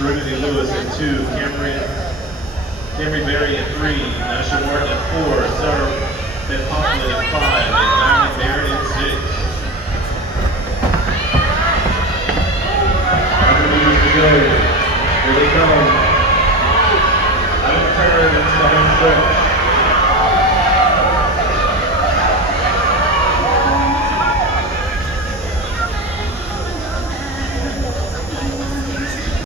Serenity Lewis at 2, Camry Berry at 3, Nasha Martin at 4, Sarah Van Poppelen at 5,